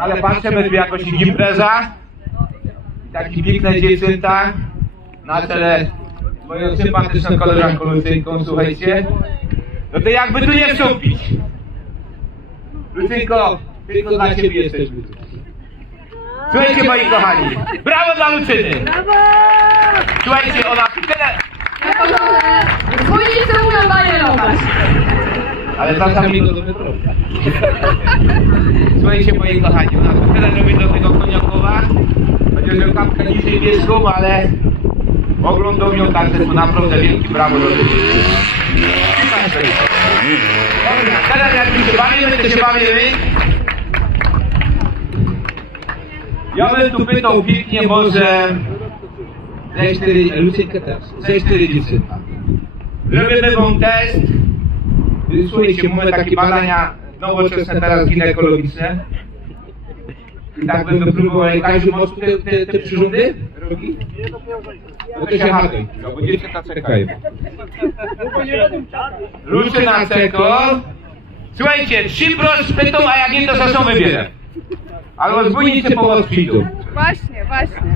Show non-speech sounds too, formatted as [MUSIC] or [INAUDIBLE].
Ale patrzymy tu jakoś impreza. Takie piękne dziewczęta. Na czele moją sympatyczną koleżanką Lucynką, słuchajcie. No to jakby tu nie wstąpić. Lucynko, tylko dla ciebie jesteś Lucynko. Słuchajcie moi kochani, brawo dla Lucyny! Słuchajcie, ona tyle, Wójcicy mówią bajerować. ale czasami [LAUGHS] to dobry [LAUGHS] problem. Słuchajcie moi kochani, tu tyle robi do tego koniakowa, chociaż ją kapkę niżej wierzchą, ale oglądał ją także to naprawdę wielki brawo do. Dobra, Teraz jak się bawimy, to się bawimy. Ja bym tu pytał pięknie może ze cztery, Lucynkę też, ze cztery dziewczęta. Robimy wam test. Słuchajcie, mamy takie badania nowoczesne teraz ginekologiczne. I tak będę próbował, Kaziu, masz te, te, te przyrządy? Rogi? No to się hadaj, no bo dziewczęta czekają. Lucyna czeko. Słuchajcie, trzy prost pytą, a jak nie to za są wybierę. Albo zbójnicy po was przyjdą. Właśnie, właśnie.